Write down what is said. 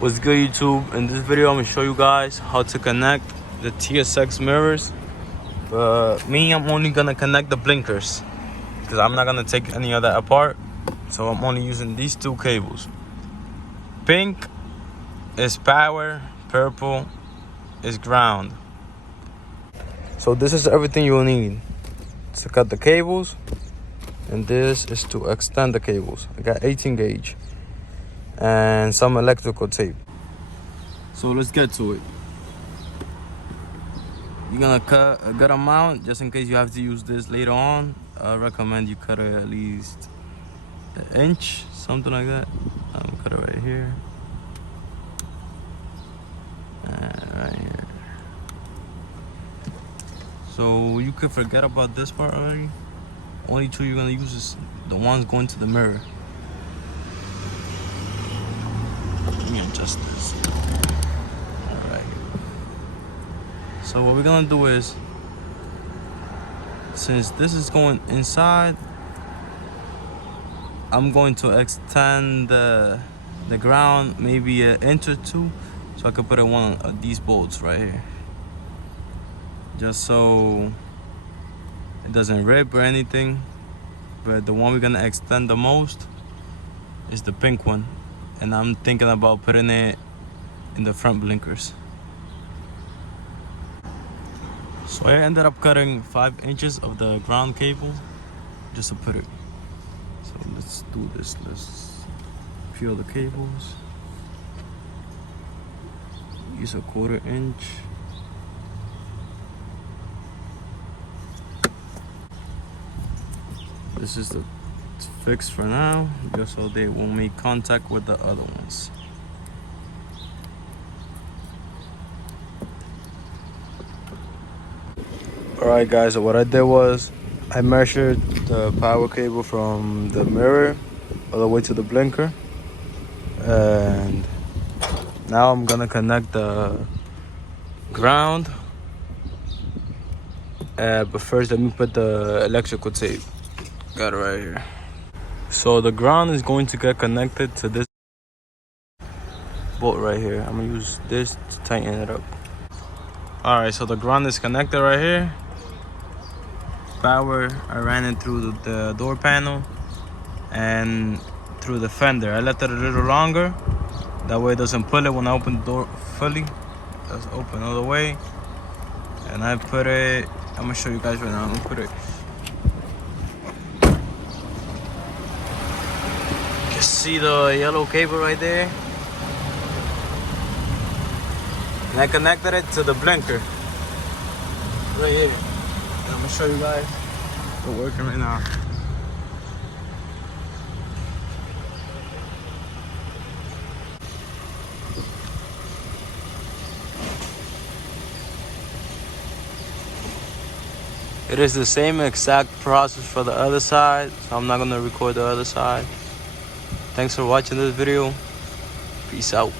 What's good, YouTube? In this video I'm gonna show you guys how to connect the TSX mirrors. I'm only gonna connect the blinkers because I'm not gonna take any of that apart, so I'm only using these two cables. Pink is power, purple is ground. So this is everything you will need to cut the cables, and this is to extend the cables. I got 18 gauge and some electrical tape. So let's get to it. You're gonna cut a good amount just in case you have to use this later on. I recommend you cut it at least an inch, something like that. I'm gonna cut it right here and right here. So you could forget about this part already. Only two you're gonna use is the ones going to the mirror. Let me adjust this. Alright. So what we're gonna do is, since this is going inside, I'm going to extend the ground maybe an inch or two, so I could put in one of these bolts right here, just so it doesn't rip or anything. But the one we're gonna extend the most is the pink one, and I'm thinking about putting it in the front blinkers. So I ended up cutting 5 inches of the ground cable just to put it. So let's do this. Let's peel the cables. Use a 1/4 inch. This is the fix for now, just so they won't make contact with the other ones. Alright guys, so what I did was I measured the power cable from the mirror all the way to the blinker, and now I'm gonna connect the ground, but first let me put the electrical tape. Got it right here. So the ground is going to get connected to this bolt right here. I'm gonna use this to tighten it up. Alright, so the ground is connected right here. Power, I ran it through the door panel and through the fender. I left it a little longer, that way it doesn't pull it when I open the door fully. Let's open all the way, and I put it, I'm gonna show you guys right now. I'm gonna put it, you can see the yellow cable right there, and I connected it to the blinker right here. I'm gonna show you guys it's working right now. It is the same exact process for the other side, so I'm not gonna record the other side. Thanks for watching this video. Peace out.